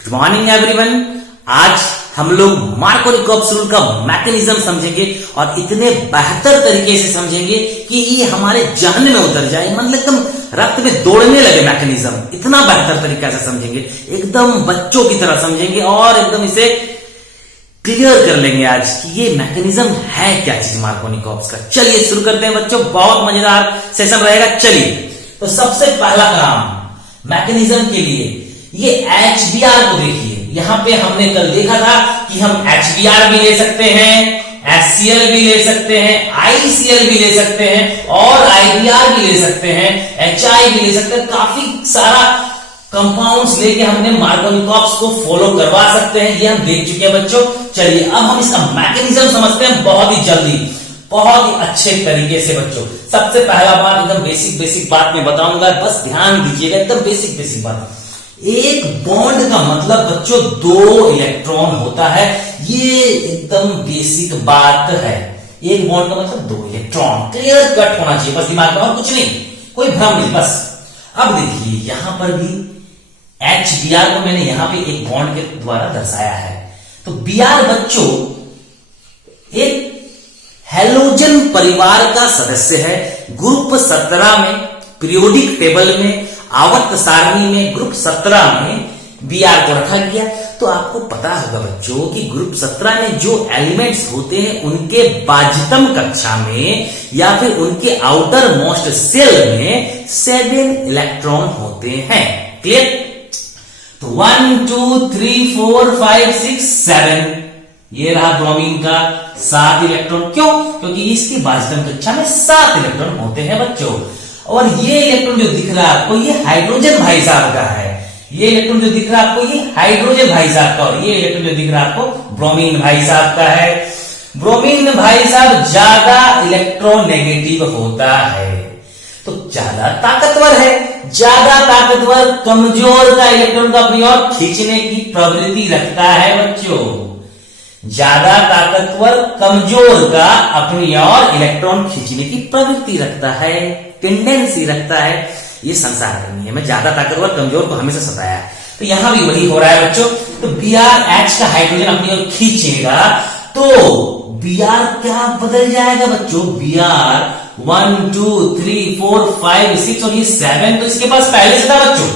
Good morning everyone. आज हम लोग मार्कोनी कैप्सूल का मैकेनिज्म समझेंगे और इतने बेहतर तरीके से समझेंगे कि ये हमारे जहन में उतर जाए, मतलब एकदम रक्त में दौड़ने लगे। मैकेनिज्म इतना बेहतर तरीके से समझेंगे, एकदम बच्चों की तरह समझेंगे और एकदम इसे क्लियर कर लेंगे आज कि ये मैकेनिज्म है क्या चीज मार्कोनी कैप्सूल का। चलिए शुरू करते हैं बच्चों, बहुत मजेदार सेशन रहेगा। चलिए तो सबसे पहला काम मैकेनिज्म के लिए ये HBr को देखिए। यहां पे हमने कल देखा था कि हम HBr भी ले सकते हैं, HCl भी ले सकते हैं, ICl भी ले सकते हैं और IBr भी ले सकते हैं, HI भी ले सकते हैं। काफी सारा कंपाउंड्स लेके हमने मार्कोनी कैप्सूल को फॉलो करवा सकते हैं, ये हम देख चुके हैं बच्चों। चलिए अब हम इसका मैकेनिज्म समझते हैं बहुत ही जल्दी, बहुत ही अच्छे तरीके से बच्चों। सबसे पहला बात एकदम बेसिक बात मैं बताऊंगा, बस ध्यान दीजिएगा, एकदम बेसिक बात। एक बॉन्ड का मतलब बच्चों 2 इलेक्ट्रॉन होता है, ये एकदम बेसिक बात है। एक बॉन्ड का मतलब 2 इलेक्ट्रॉन, क्लियर कट होना चाहिए बस दिमाग में, और कुछ नहीं, कोई भ्रम नहीं बस। अब देखिए यहां पर भी HBr को मैंने यहां पे एक बॉन्ड के द्वारा दर्शाया है। तो Br बच्चों एक हैलोजन परिवार का सदस्य है। ग्रुप 17 में पीरियोडिक टेबल में आवर्त सारणी में ग्रुप 17 में Br को रखा गया। तो आपको पता होगा बच्चों कि ग्रुप 17 में जो एलिमेंट्स होते हैं उनके बाध्यतम कक्षा में या फिर उनके आउटर मोस्ट सेल में 7 इलेक्ट्रॉन होते हैं। क्लियर? तो 1 2 3 4 5 6 7 ये रहा ब्रोमीन का 7 इलेक्ट्रॉन। क्यों? क्योंकि इसकी बाध्यतम कक्षा में 7 इलेक्ट्रॉन होते हैं बच्चों। और ये इलेक्ट्रॉन जो दिख रहा है आपको, ये हाइड्रोजन भाई साहब का है। ये इलेक्ट्रॉन जो दिख रहा है आपको, ये हाइड्रोजन भाई साहब का, और ये इलेक्ट्रॉन जो दिख रहा है आपको ब्रोमीन भाई साहब का है। ब्रोमीन भाई साहब ज्यादा इलेक्ट्रोनेगेटिव होता है, तो ज्यादा ताकतवर है। ज्यादा ताकतवर कमजोर का इलेक्ट्रॉन को अपनी ओर खींचने की प्रवृत्ति रखता है बच्चों। ज्यादा ताकतवर कमजोर का अपनी ओर इलेक्ट्रॉन खींचने की प्रवृत्ति रखता है, टेंडेंसी रखता है। ये संसार का नियम है, ज्यादा ताकतवर कमजोर को हमेशा सताया है। तो यहां भी वही हो रहा है बच्चों। तो BrH का हाइड्रोजन अपनी ओर खींचेगा तो Br क्या बदल जाएगा बच्चों? Br 1 2 3 4 5 6 और ये 7 तो इसके पास पहले से था बच्चों,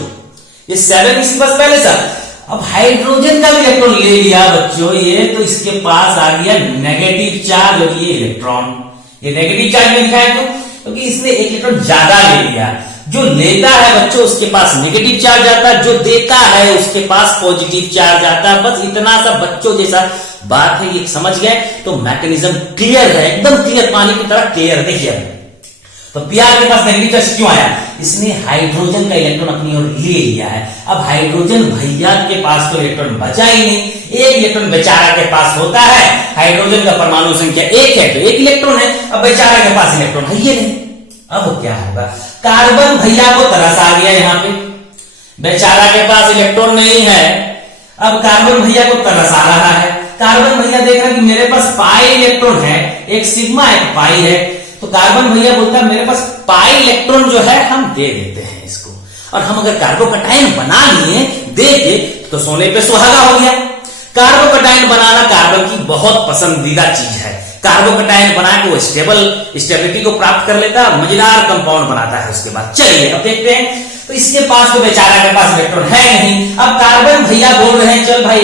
ये 7 इसके पास पहले से। अब हाइड्रोजन का भी इलेक्ट्रॉन ले लिया बच्चों ये, तो इसके पास आ गया नेगेटिव चार्ज और ये इलेक्ट्रॉन, ये नेगेटिव चार्ज में दिखाया क्यों? क्योंकि इसने एक इलेक्ट्रॉन ज्यादा ले लिया। जो लेता है बच्चों उसके पास नेगेटिव चार्ज आता है, जो देता है उसके पास पॉजिटिव चार्ज आता है। बस इतना सा बच्चों जैसा बात है, ये समझ गए तो मैकेनिज्म क्लियर है, एकदम क्लियर, पानी की तरह क्लियर। देखिए तो Br के पास नेगेटिव चार्ज क्यों आया? इसने हाइड्रोजन का इलेक्ट्रॉन अपनी ओर ले लिया है। अब हाइड्रोजन भैया के पास तो इलेक्ट्रॉन बचा ही नहीं, एक इलेक्ट्रॉन बेचारा के पास होता है। हाइड्रोजन का परमाणु संख्या 1 है तो 1 इलेक्ट्रॉन है, अब बेचारा के पास इलेक्ट्रॉन है ये नहीं। अब क्या होगा? कार्बन भैया को तरस आ गया, यहां पे बेचारा के पास इलेक्ट्रॉन नहीं है। अब कार्बन भैया को तरस आ रहा है। कार्बन भैया देख रहा है कि मेरे पास पाई इलेक्ट्रॉन है, एक सिग्मा एक पाई है। तो कार्बन भैया बोलता है मेरे पास पाई इलेक्ट्रॉन जो है हम दे देते हैं इसको, और हम अगर कार्बोकटायन बना लिए दे के तो सोने पे सुहागा हो गया। कार्बोकटायन बनाना कार्बन की बहुत पसंदीदा चीज है। कार्बोकटायन बना के वो स्टेबिलिटी को प्राप्त कर लेता है, मजेदार कंपाउंड बनाता है उसके बाद। चलिए अब देखते हैं। तो इसके पास तो बेचारा के पास इलेक्ट्रॉन है नहीं। अब कार्बन भैया बोल रहे हैं चल भाई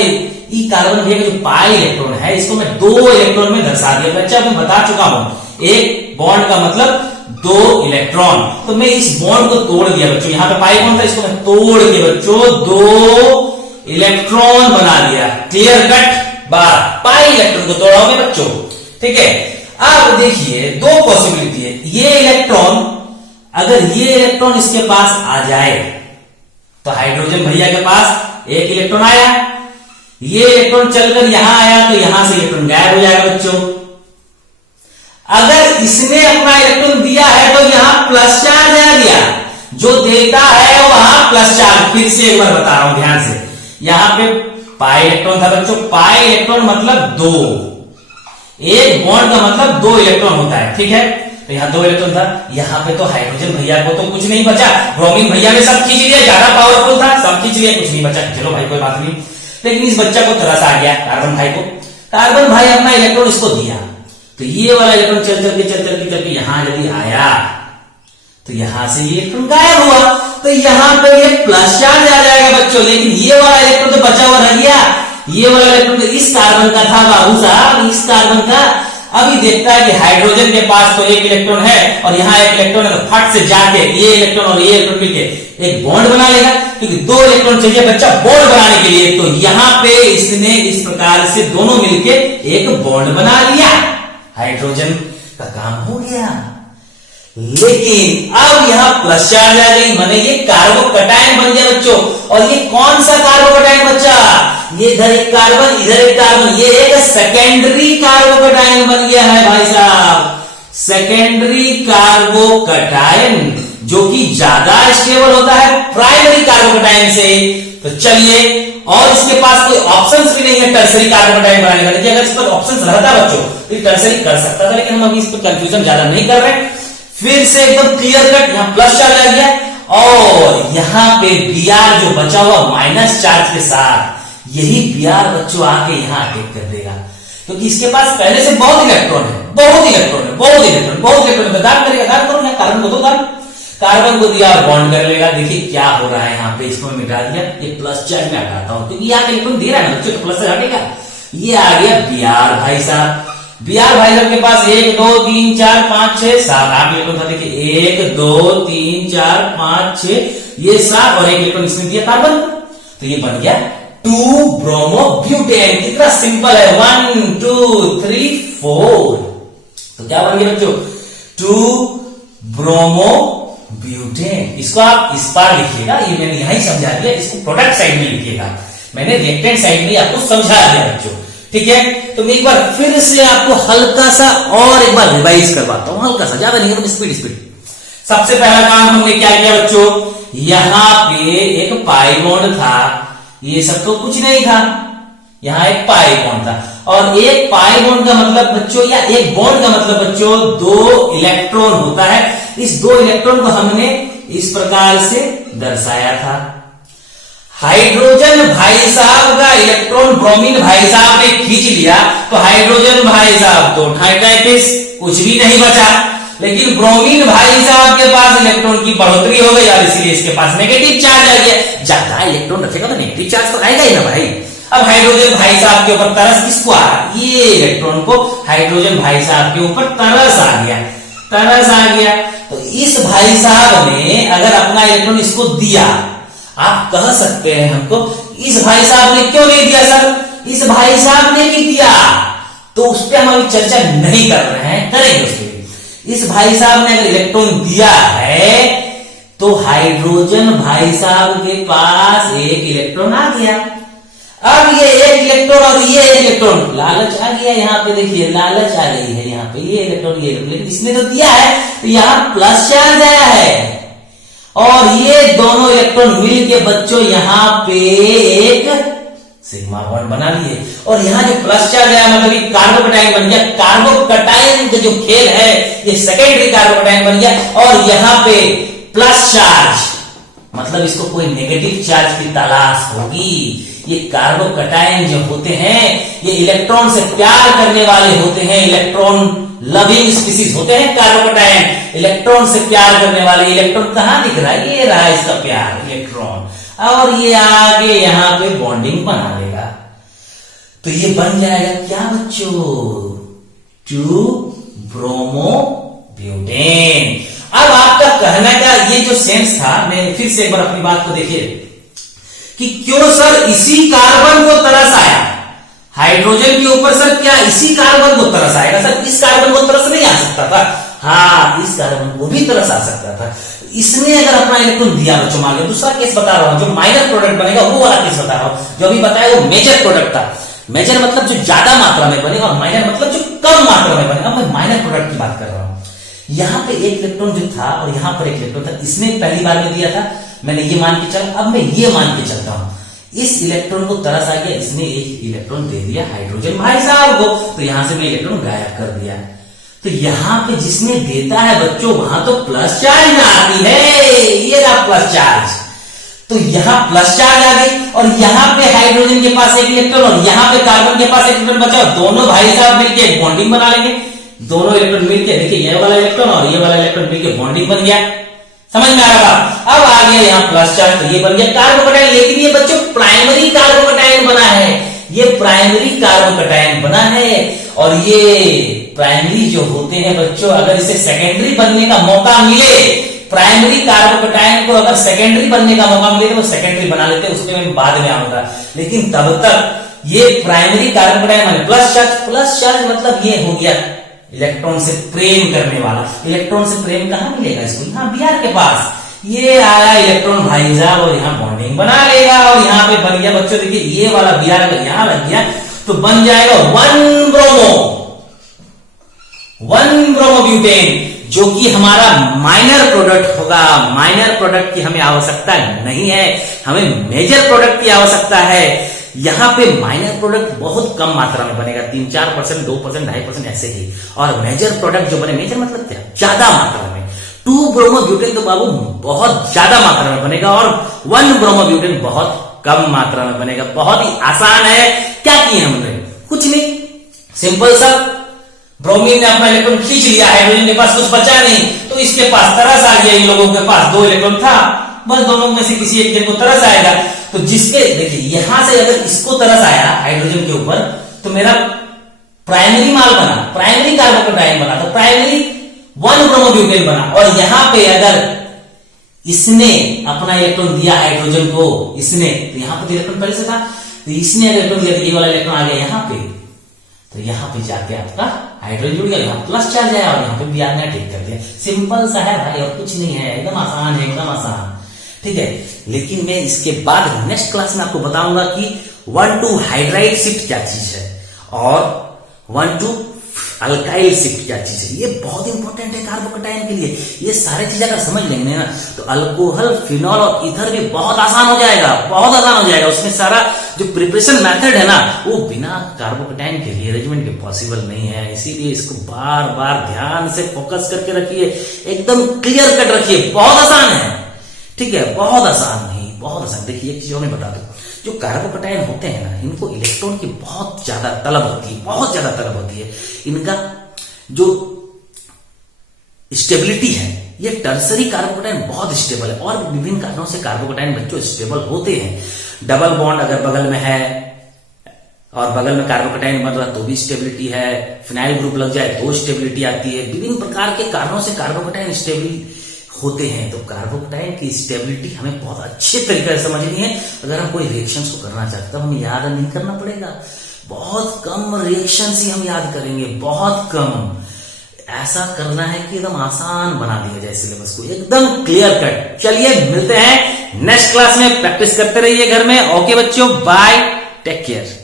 ये कार्बन भैया जो पाई इलेक्ट्रॉन है इसको मैं 2 इलेक्ट्रॉन में दर्शा दिया। बच्चा मैं बता चुका हूं, एक बॉन्ड का मतलब 2 इलेक्ट्रॉन। तो मैं इस बॉन्ड को तोड़ दिया बच्चों, यहां पे पाई बॉन्ड था, इसको मैं तोड़ के बच्चों 2 इलेक्ट्रॉन बना दिया। क्लियर कट बात, पाई इलेक्ट्रॉन को तोड़ा होगा बच्चों, ठीक है। अब देखिए 2 पॉसिबिलिटी है। ये इलेक्ट्रॉन, अगर ये इलेक्ट्रॉन इसके पास आ जाए तो हाइड्रोजन भैया के पास 1 इलेक्ट्रॉन आया, ये इलेक्ट्रॉन चलकर यहां आया तो यहां से इलेक्ट्रॉन गायब हो जाएगा बच्चों। अगर इसने अपना इलेक्ट्रॉन दिया है तो यहां प्लस चार्ज आ गया, जो देता है वहां प्लस चार्ज। फिर से एक बार बता रहा हूं ध्यान से, यहां पे पाई इलेक्ट्रॉन था बच्चों, पाई इलेक्ट्रॉन मतलब 2, एक बॉन्ड का मतलब 2 इलेक्ट्रॉन होता है, ठीक है। तो यहां 2 इलेक्ट्रॉन था, यहां पे तो हाइड्रोजन भैया को तो कुछ नहीं बचा, ब्रोमीन भैया ने सब खींच लिया, ज्यादा पावरफुल था, सब खींच इसीलिए कुछ नहीं बचा, चलो भाई कोई बात नहीं। लेकिन इस बच्चा को तरस आ गया कार्बन भाई को, कार्बन भाई अपना इलेक्ट्रॉन इसको दिया, तो ये वाला इलेक्ट्रॉन चल के यहां यदि आया तो यहां से ये इलेक्ट्रॉन गायब हुआ, तो यहां पे ये प्लस चार्ज आ जाएगा बच्चों। लेकिन ये वाला इलेक्ट्रॉन तो बचा हुआ रह गया, ये वाला इलेक्ट्रॉन तो इस कार्बन का था बाबू साहब, इस कार्बन का। अभी देखता है कि हाइड्रोजन के पास तो एक इलेक्ट्रॉन है और यहाँ एक इलेक्ट्रॉन है, तो फट से जाके ये इलेक्ट्रॉन और ये इलेक्ट्रॉन मिलके एक बॉन्ड बना लेगा, क्योंकि दो इलेक्ट्रॉन चाहिए बच्चा बॉन्ड बनाने के लिए। तो यहाँ पे इसने इस प्रकार से दोनों मिलके एक बॉन्ड बना लिया, हाइड्रोजन का काम हो गया। लेकिन अब यहां प्लस चार्ज आ गई, माने ये कार्बोकटायन बन गया बच्चों। और ये कौन सा कार्बोकटायन बच्चा, ये इधर एक कार्बन इधर एक कार्बन, ये एक सेकेंडरी कार्बोकटायन बन गया है भाई साहब, सेकेंडरी कार्बोकटायन, जो कि ज्यादा स्टेबल होता है प्राइमरी कार्बोकटायन से। तो चलिए, और इसके पास कोई ऑप्शंस भी नहीं है टर्सरी कार्बोकटायन बनाने का। देखिए अगर इस पर ऑप्शंस रहता बच्चों तो टर्सरी कर सकता था, लेकिन हम अभी इस पर कंफ्यूजन ज्यादा नहीं कर रहे। फिर से एकदम क्लियर कट, यहां प्लस चार्ज आ गया और यहां पे Br जो बचा हुआ माइनस चार्ज के साथ, यही Br बच्चों आके यहां अटैक कर देगा, क्योंकि इसके पास पहले से बहुत इलेक्ट्रॉन है, बहुत इलेक्ट्रॉन है, बहुत इलेक्ट्रॉन, बहुत इलेक्ट्रॉन। दान करेगा, दान करो या कार्बन को दो, कार्बन को दिया और बॉन्ड कर लेगा। देखिए क्या हो रहा है यहाँ पे, इसको मिटा दिया, ये प्लस चार्ज में हटाता हूं क्योंकि यहाँ इलेक्ट्रॉन दे रहा है ना बच्चों, तो प्लस से हटेगा। ये आ गया Br भाई साहब, Br भाई साहब के पास 1 2 3 4 5 6 7 8 इलेक्ट्रॉन था। देखिए 1 2 3 4 5 6, ये 7 और एक इलेक्ट्रॉन इसमें दिया कार्बन, तो ये बन गया 2 ब्रोमोब्यूटेन। कितना सिंपल है, 1 2 3 4। तो क्या बन गया बच्चों, 2 ब्रोमोब्यूटेन। इसको आप इस बार लिखिएगा, ये मैंने यहां समझा दिया, इसको प्रोडक्ट साइड में लिखिएगा, मैंने रिएक्टेंट साइड में आपको समझा दिया बच्चों, ठीक है। तो मैं एक बार फिर से आपको हल्का सा और एक बार रिवाइज करवाता हूं, हल्का सा, ज्यादा नहीं है, स्पीड स्पीड। सबसे पहला काम हमने क्या किया बच्चों, यहां पे एक पाई बॉन्ड था, ये सब तो कुछ नहीं था, यहां एक पाई बॉन्ड था। और एक पाई बॉन्ड का मतलब बच्चों, या एक बॉन्ड का मतलब बच्चों, 2 इलेक्ट्रॉन होता है। इस 2 इलेक्ट्रॉन को हमने इस प्रकार से दर्शाया था। हाइड्रोजन भाई साहब का इलेक्ट्रॉन ब्रोमीन भाई साहब ने खींच लिया, तो हाइड्रोजन भाई साहब तो कुछ भी नहीं बचा। लेकिन ब्रोमीन भाई साहब के पास इलेक्ट्रॉन की बढ़ोतरी हो गई और इसीलिए इसके पास नेगेटिव चार्ज आ गया। ज्यादा इलेक्ट्रॉन रखेगा तो नेगेटिव चार्ज तो आएगा ही ना भाई। अब हाइड्रोजन भाई साहब के ऊपर तरस किसको आ रहा, ये इलेक्ट्रॉन को हाइड्रोजन भाई साहब के ऊपर तरस आ गया, तरस आ गया। तो इस भाई साहब ने अगर अपना इलेक्ट्रॉन इसको दिया, आप कह सकते हैं हमको इस भाई साहब ने क्यों नहीं दिया सर, इस भाई साहब ने नहीं दिया, तो उस पर हम अभी चर्चा नहीं कर रहे हैं, करेंगे उसके लिए। इस भाई साहब ने अगर इलेक्ट्रॉन दिया है तो हाइड्रोजन भाई साहब के पास एक इलेक्ट्रॉन आ गया। अब ये एक इलेक्ट्रॉन और ये एक इलेक्ट्रॉन, लालच आ गया यहाँ पे, देखिए लालच आ गई है यहाँ पे, ये इलेक्ट्रॉन ये इलेक्ट्रॉन, लेकिन इसने तो दिया है तो यहाँ प्लस चार्ज आया है और ये दोनों इलेक्ट्रॉन मिल के बच्चों यहाँ पे एक सिग्मा बॉन्ड बना लिए। और यहाँ जो प्लस चार्ज आया मतलब ये कार्बोकटायन बन गया। कार्बोकटायन का जो खेल है ये सेकेंडरी कार्बोकटायन बन गया और यहाँ पे प्लस चार्ज मतलब इसको कोई नेगेटिव चार्ज की तलाश होगी। ये कार्बोकटायन जो होते हैं ये इलेक्ट्रॉन से प्यार करने वाले होते हैं, इलेक्ट्रॉन लविंग स्पीसीज होते हैं कार्बोकटायन, इलेक्ट्रॉन से प्यार करने वाले। इलेक्ट्रॉन कहां दिख रहा है, ये रहा इसका प्यार इलेक्ट्रॉन, और ये आगे यहां पे बॉन्डिंग बना लेगा। तो ये बन जाएगा क्या बच्चों, 2 ब्रोमोब्यूटेन। अब आपका कहना क्या, ये जो सेंस था, मैं फिर से एक बार अपनी बात को देखिए कि क्यों सर इसी कार्बन को तरस आया हाइड्रोजन के ऊपर, सर क्या इसी कार्बन को तरस आएगा, सर इस कार्बन को तरस नहीं आ सकता था, हाँ इस कार्बन को भी तरस आ सकता था। इसने अगर अपना इलेक्ट्रॉन दिया बच्चों, मान लो दूसरा केस बता रहा हूं, जो माइनर प्रोडक्ट बनेगा वो वाला केस बता रहा हूं, जो अभी बताया वो मेजर प्रोडक्ट था। मेजर मतलब जो ज्यादा मात्रा में बनेगा और माइनर मतलब जो कम मात्रा में बनेगा। मैं माइनर प्रोडक्ट की बात कर रहा हूं। यहां पे एक इलेक्ट्रॉन जो था और यहां पर एक इलेक्ट्रॉन था, इसने पहली बार में दिया था, मैंने ये मान के चला, अब मैं ये मान के चलता हूं इस इलेक्ट्रॉन को तरस आ गया, इसने एक इलेक्ट्रॉन दे दिया हाइड्रोजन भाई साहब को, तो यहां से मैं इलेक्ट्रॉन गायब कर दिया। तो यहां पे जिसने देता है बच्चों वहां तो प्लस चार्ज में आती है, ये रहा प्लस चार्ज। तो यहां प्लस चार्ज आ गई और यहां पे हाइड्रोजन के पास एक इलेक्ट्रॉन और यहां पे कार्बन के पास एक इलेक्ट्रॉन बचा, दोनों भाई साहब मिलके बॉन्डिंग बना लेंगे। दोनों इलेक्ट्रॉन मिलके, देखिए ये वाला इलेक्ट्रॉन और ये वाला इलेक्ट्रॉन मिलके बॉन्डिंग बन गया। समझ में आ रहा था? अब आ गया यहाँ प्लस चार्ज, तो ये बन गया कार्बोकटायन। लेकिन ये बच्चों प्राइमरी कार्बोकटायन बना है, ये प्राइमरी कार्बोकटायन बना है। और ये प्राइमरी जो होते हैं बच्चों, अगर इसे सेकेंडरी बनने का मौका मिले, प्राइमरी कार्बोकटायन को अगर सेकेंडरी बनने का मौका मिले तो वो सेकेंडरी बना लेते हैं, उसमें मैं बाद में आऊंगा। लेकिन तब तक ये प्राइमरी कार्बोकटायन माने प्लस चार्ज मतलब ये हो गया इलेक्ट्रॉन से प्रेम करने वाला। इलेक्ट्रॉन से प्रेम कहां मिलेगा इसको? यहाँ Br के पास। ये आया इलेक्ट्रॉन भाई साहब और यहाँ बॉन्डिंग बना लेगा और यहाँ पे बन गया बच्चों, देखिए ये वाला Br अगर यहां लग गया तो बन जाएगा 1 ब्रोमोब्यूटेन, जो कि हमारा माइनर प्रोडक्ट होगा। माइनर प्रोडक्ट की हमें आवश्यकता नहीं है, हमें मेजर प्रोडक्ट की आवश्यकता है। यहां पे माइनर प्रोडक्ट बहुत कम मात्रा में बनेगा, 3-4%, 2%, 2.5% ऐसे ही। और मेजर प्रोडक्ट जो बने, मेजर मतलब क्या? ज्यादा मात्रा में। 2 ब्रोमोब्यूटेन तो बाबू बहुत ज्यादा मात्रा में बनेगा और 1 ब्रोमोब्यूटेन बहुत कम मात्रा में बनेगा। बहुत ही आसान है। क्या किए हमने? कुछ नहीं, सिंपल सा, ब्रोमीन ने अपना इलेक्ट्रॉन खींच लिया, हाइड्रोजन के पास कुछ बचा नहीं, तो इसके पास तरस आ गया। इन लोगों के पास 2 इलेक्ट्रॉन था, बस दोनों में से किसी एक को तरस आएगा। तो जिसके, देखिए यहां से अगर इसको तरस आया हाइड्रोजन के ऊपर, तो मेरा प्राइमरी माल बना, प्राइमरी कार्बोकटायन बना, तो प्राइमरी 1 ब्रोमोब्यूटेन बना। और यहां पे अगर इसने अपना इलेक्ट्रॉन दिया हाइड्रोजन को, इसने, तो यहां पर इलेक्ट्रॉन पहले से था, तो इसने अगर इलेक्ट्रॉन दिया, ये वाला इलेक्ट्रॉन आ गया यहां पे, तो यहां पे जाके आपका हाइड्रोजन जुड़ गया, यहां प्लस चार्ज आया और यहां पे Br ने ठीक कर दिया। सिंपल सा है भाई, और कुछ नहीं है, एकदम आसान है, एकदम आसान। ठीक है, लेकिन मैं इसके बाद नेक्स्ट क्लास में आपको बताऊंगा कि 1,2 हाइड्राइड शिफ्ट क्या चीज है और 1,2 अल्काइल शिफ्ट क्या चीज है। ये बहुत इंपॉर्टेंट है कार्बोकटायन के लिए। ये सारे चीज अगर समझ लेंगे ना तो अल्कोहल, फिनॉल और ईथर भी बहुत आसान हो जाएगा, बहुत आसान हो जाएगा। उसमें सारा जो प्रिपरेशन मेथड है ना, वो बिना कार्बोकटायन के रिअरेंजमेंट के पॉसिबल नहीं है। इसीलिए इसको बार बार ध्यान से फोकस करके रखिए, एकदम क्लियर कट रखिए। बहुत आसान है, ठीक है, बहुत आसान नहीं, बहुत आसान। देखिए एक चीज मैं बता दूं, जो कार्बोकटायन होते हैं ना, इनको इलेक्ट्रॉन की बहुत ज्यादा तलब होती है, बहुत ज्यादा तलब होती है। इनका जो स्टेबिलिटी है, ये टर्सरी कार्बोकटायन बहुत स्टेबल है। और विभिन्न कारणों से कार्बोकटायन बच्चों स्टेबल होते हैं। डबल बॉन्ड अगर बगल में है और बगल में कार्बोकटायन बन रहा तो भी स्टेबिलिटी है। फिनाइल ग्रुप लग जाए तो स्टेबिलिटी आती है। विभिन्न प्रकार के कारणों से कार्बोकटायन स्टेबल होते हैं। तो कार्बोकटायन की स्टेबिलिटी हमें बहुत अच्छे तरीके से समझनी है। अगर हम कोई रिएक्शंस को करना चाहते हैं तो हमें याद नहीं करना पड़ेगा, बहुत कम रिएक्शंस ही हम याद करेंगे, बहुत कम। ऐसा करना है कि एकदम आसान बना दिया जाए सिलेबस को, एकदम क्लियर कट। चलिए मिलते हैं नेक्स्ट क्लास में, प्रैक्टिस करते रहिए घर में। ओके बच्चों, बाय, टेक केयर।